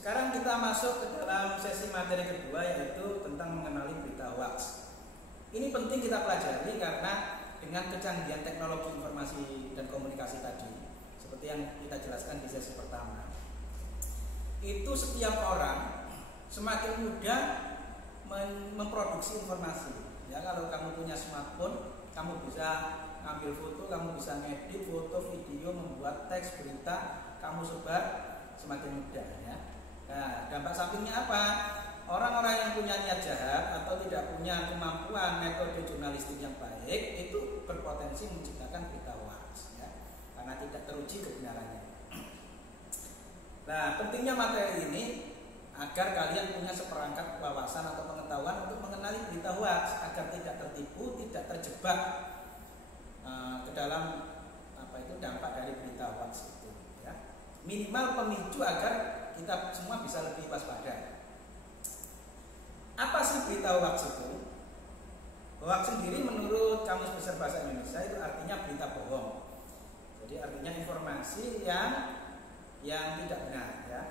Sekarang kita masuk ke dalam sesi materi kedua, yaitu tentang mengenali berita hoax. Ini penting kita pelajari karena dengan kecanggihan teknologi informasi dan komunikasi tadi, seperti yang kita jelaskan di sesi pertama, itu setiap orang semakin mudah memproduksi informasi. Ya, kalau kamu punya smartphone, kamu bisa ngambil foto, kamu bisa ngedit foto, video, membuat teks, berita, kamu sebar semakin mudah ya. Nah, dampak sampingnya apa? Orang-orang yang punya niat jahat atau tidak punya kemampuan metode jurnalistik yang baik itu berpotensi menciptakan berita hoax ya, karena tidak teruji kebenarannya. Nah, pentingnya materi ini agar kalian punya seperangkat wawasan atau pengetahuan untuk mengenali berita hoax agar tidak tertipu, tidak terjebak ke dalam dampak dari berita hoax itu ya. Minimal pemicu agar kita semua bisa lebih waspada. Apa sih berita hoax itu? Hoax sendiri menurut Kamus Besar Bahasa Indonesia itu artinya berita bohong. Jadi artinya informasi yang tidak benar ya.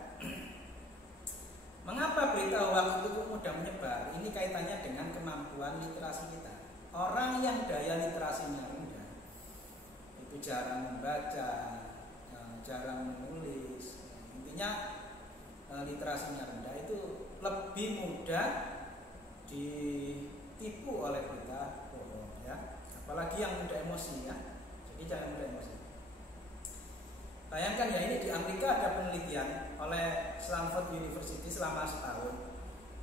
Mengapa berita hoax itu mudah menyebar? Ini kaitannya dengan kemampuan literasi kita. Orang yang daya literasinya rendah, itu jarang membaca, jarang menulis, intinya literasinya rendah itu lebih mudah ditipu oleh berita bohong ya. Apalagi yang mudah emosi ya. Jadi jangan mudah emosi. Bayangkan ya, ini di Amerika ada penelitian oleh Stanford University selama setahun.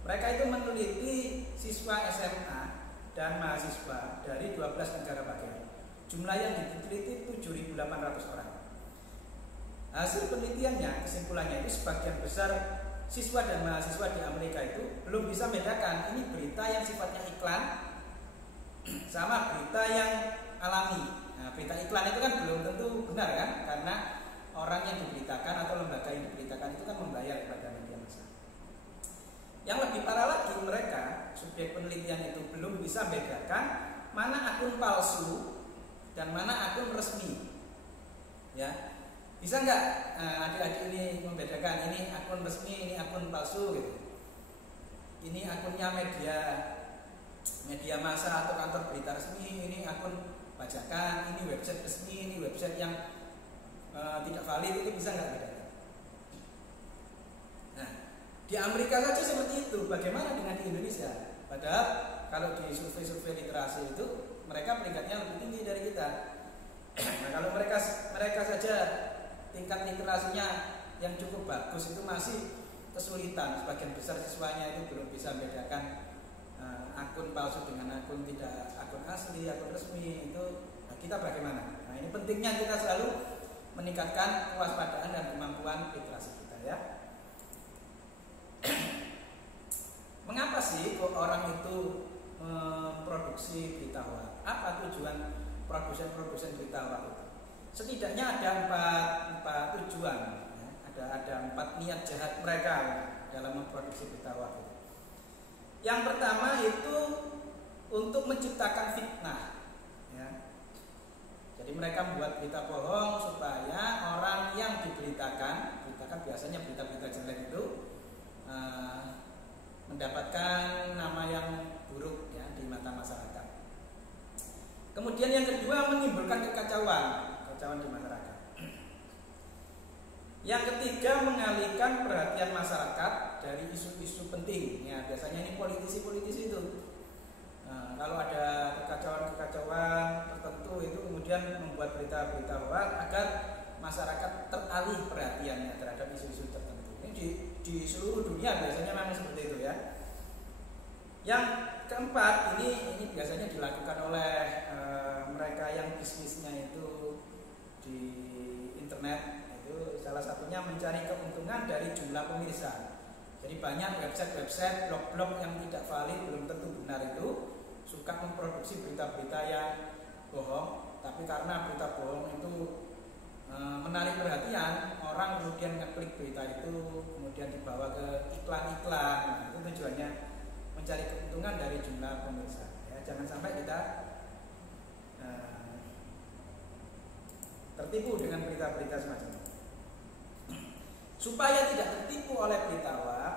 Mereka itu meneliti siswa SMA dan mahasiswa dari 12 negara bagian. Jumlah yang diteliti 7.800 orang. Hasil penelitiannya, kesimpulannya itu sebagian besar siswa dan mahasiswa di Amerika itu belum bisa membedakan ini berita yang sifatnya iklan sama berita yang alami. Nah, berita iklan itu kan belum tentu benar kan, karena orang yang diberitakan atau lembaga yang diberitakan itu kan membayar kepada media massa. Yang lebih parah lagi, mereka subjek penelitian itu belum bisa membedakan mana akun palsu dan mana akun resmi. Ya, bisa nggak adik-adik ini membedakan ini akun resmi, ini akun palsu gitu? Ini akunnya media massa atau kantor berita resmi, ini akun bajakan, ini website resmi, ini website yang tidak valid, itu bisa nggak bedakan? Nah, di Amerika saja seperti itu. Bagaimana dengan di Indonesia? Padahal kalau di survei-survei literasi itu mereka peringkatnya lebih tinggi dari kita. Nah, kalau mereka saja tingkat literasinya yang cukup bagus itu masih kesulitan. Sebagian besar siswanya itu belum bisa membedakan akun palsu dengan akun asli, akun resmi itu. Nah, kita bagaimana? Nah, ini pentingnya kita selalu meningkatkan kewaspadaan dan kemampuan literasi kita ya. Mengapa sih kok orang itu memproduksi berita hoax? Apa tujuan produsen berita hoax itu? Setidaknya ada empat tujuan ya. Ada 4 niat jahat mereka dalam memproduksi berita hoax itu. Yang pertama itu untuk menciptakan fitnah ya. Jadi mereka membuat berita bohong supaya orang yang diberitakan biasanya berita-berita jelek itu mendapatkan nama yang buruk ya di mata masyarakat. Kemudian yang kedua, menimbulkan kekacauan di masyarakat. Yang ketiga, mengalihkan perhatian masyarakat dari isu-isu penting. Ya, biasanya ini politisi-politisi itu. Nah, kalau ada kekacauan tertentu itu kemudian membuat berita-berita hoax agar masyarakat teralih perhatiannya terhadap isu-isu tertentu. Ini di seluruh dunia biasanya memang seperti itu ya. Yang keempat, ini biasanya dilakukan oleh mereka yang bisnisnya itu di internet. Itu salah satunya mencari keuntungan dari jumlah pemirsa. Jadi banyak website, blog-blog yang tidak valid, belum tentu benar itu suka memproduksi berita-berita yang bohong. Tapi karena berita bohong itu menarik perhatian, orang kemudian ngeklik berita itu, kemudian dibawa ke iklan-iklan. Nah, itu tujuannya mencari keuntungan dari jumlah pemirsa. Ya, jangan sampai kita tertipu dengan berita-berita semacam itu. Supaya tidak tertipu oleh berita hoax,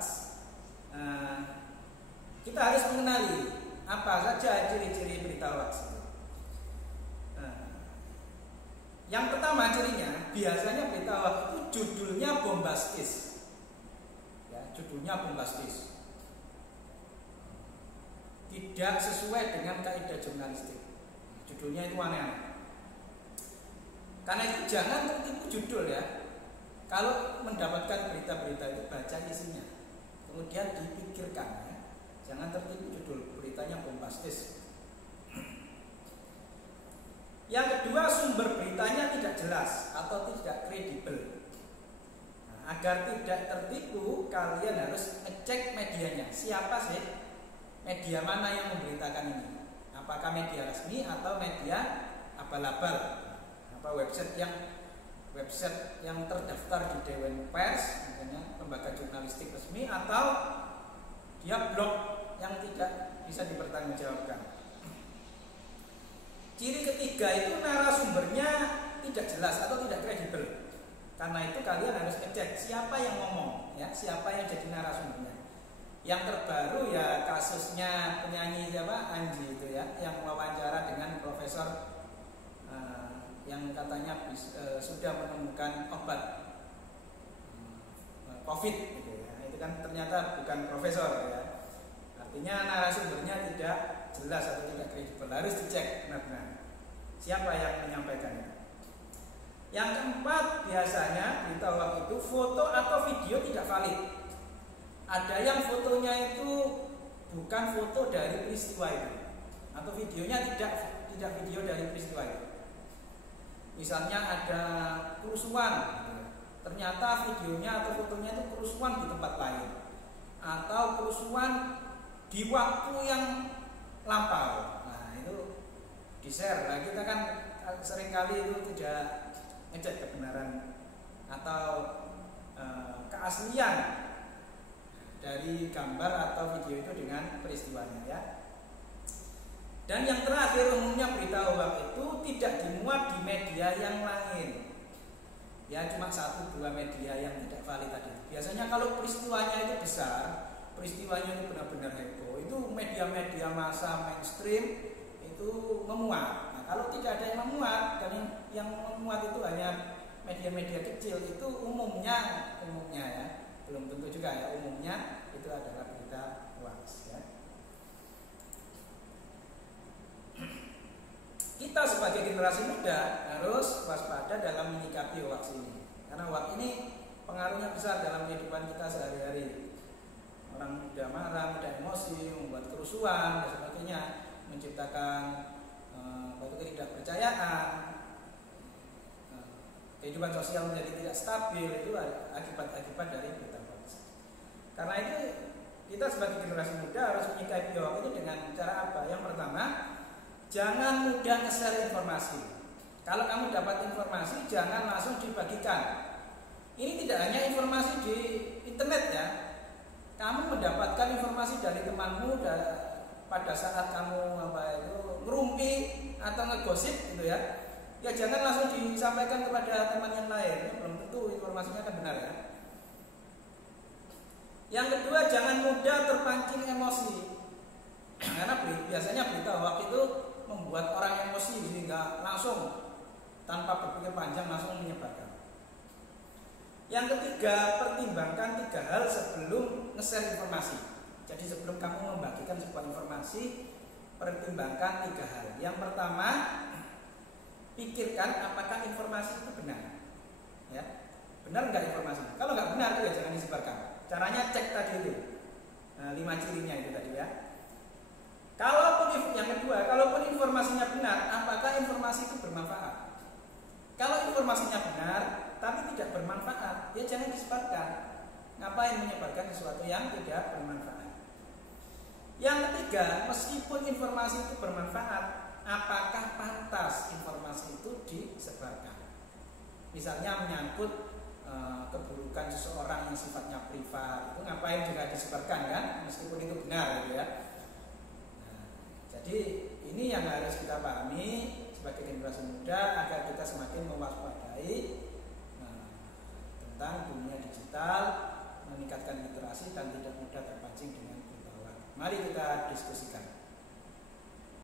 kita harus mengenali apa saja ciri-ciri berita hoax. Yang pertama cirinya, biasanya berita hoax itu judulnya bombastis. Ya, judulnya bombastis. Tidak sesuai dengan kaidah jurnalistik. Judulnya itu aneh-aneh. Karena itu jangan tertipu judul ya. Kalau mendapatkan berita-berita itu baca isinya, kemudian dipikirkan ya. Jangan tertipu judul, beritanya bombastis. Yang kedua, sumber beritanya tidak jelas atau tidak kredibel. Agar tidak tertipu, kalian harus ngecek medianya. Siapa sih? Media mana yang memberitakan ini? Apakah media resmi atau media abal-abal? Apa website yang terdaftar di Dewan Pers, misalnya lembaga jurnalistik resmi, atau dia blog yang tidak bisa dipertanggungjawabkan. Ciri ketiga itu narasumbernya tidak jelas atau tidak kredibel. Karena itu kalian harus ngecek siapa yang ngomong, ya, siapa yang jadi narasumbernya. Yang terbaru ya kasusnya penyanyi siapa, Anji itu ya, yang wawancara dengan profesor yang katanya sudah menemukan obat COVID gitu ya. Itu kan ternyata bukan profesor ya. Artinya narasumbernya tidak jelas atau tidak kredibel, harus dicek benar-benar siapa yang menyampaikannya. Yang keempat, biasanya berita hoax itu foto atau video tidak valid. Ada yang fotonya itu bukan foto dari peristiwa itu, atau videonya tidak video dari peristiwa itu. Misalnya ada kerusuhan, ternyata videonya atau fotonya itu kerusuhan di tempat lain, atau kerusuhan di waktu yang lampau. Nah itu di-share. Nah, kita kan seringkali itu tidak ngecek kebenaran atau keaslian dari gambar atau video itu dengan peristiwanya ya. Dan yang terakhir, umumnya berita hoax itu tidak dimuat di media yang lain. Ya cuma 1-2 media yang tidak valid tadi. Biasanya kalau peristiwanya itu besar, peristiwanya itu benar-benar heboh, itu media-media massa mainstream itu memuat. Nah, kalau tidak ada yang memuat, dan yang memuat itu hanya media-media kecil, itu umumnya ya, belum tentu juga ya, umumnya itu adalah berita hoax ya. Kita sebagai generasi muda harus waspada dalam menyikapi hoax ini, karena hoax ini pengaruhnya besar dalam kehidupan kita sehari-hari. Orang muda marah, mudah emosi, membuat kerusuhan dan sebagainya, menciptakan ketidakpercayaan, kehidupan sosial menjadi tidak stabil. Itu akibat-akibat dari berita hoax. Karena itu kita sebagai generasi muda harus menyikapi hoax itu dengan cara apa? Yang pertama, jangan mudah nge-share informasi. Kalau kamu dapat informasi, jangan langsung dibagikan. Ini tidak hanya informasi di internet ya. Kamu mendapatkan informasi dari temanmu pada saat kamu ngerumpi atau ngegosip gitu ya. Ya jangan langsung disampaikan kepada teman yang lain. Belum tentu informasinya akan benar ya. Yang kedua, jangan mudah terpancing emosi. Karena biasanya berita hoax itu membuat orang emosi sehingga langsung tanpa berpikir panjang langsung menyebarkan. Yang ketiga, pertimbangkan 3 hal sebelum nge-share informasi. Jadi sebelum kamu membagikan sebuah informasi, pertimbangkan 3 hal. Yang pertama, pikirkan apakah informasi itu benar. Ya, benar nggak informasi? Kalau nggak benar, ya jangan disebarkan. Caranya cek tadi itu, 5 cirinya itu tadi ya. Kalaupun yang kedua, kalaupun informasinya benar, apakah informasi itu bermanfaat? Kalau informasinya benar tapi tidak bermanfaat, ya jangan disebarkan. Ngapain menyebarkan sesuatu yang tidak bermanfaat? Yang ketiga, meskipun informasi itu bermanfaat, apakah pantas informasi itu disebarkan? Misalnya menyangkut keburukan seseorang yang sifatnya privat, itu ngapain juga disebarkan kan? Meskipun itu benar gitu ya. Jadi ini yang harus kita pahami sebagai generasi muda agar kita semakin mewaspadai tentang dunia digital. digital, meningkatkan literasi dan tidak mudah terpancing dengan berita hoax. Mari kita diskusikan.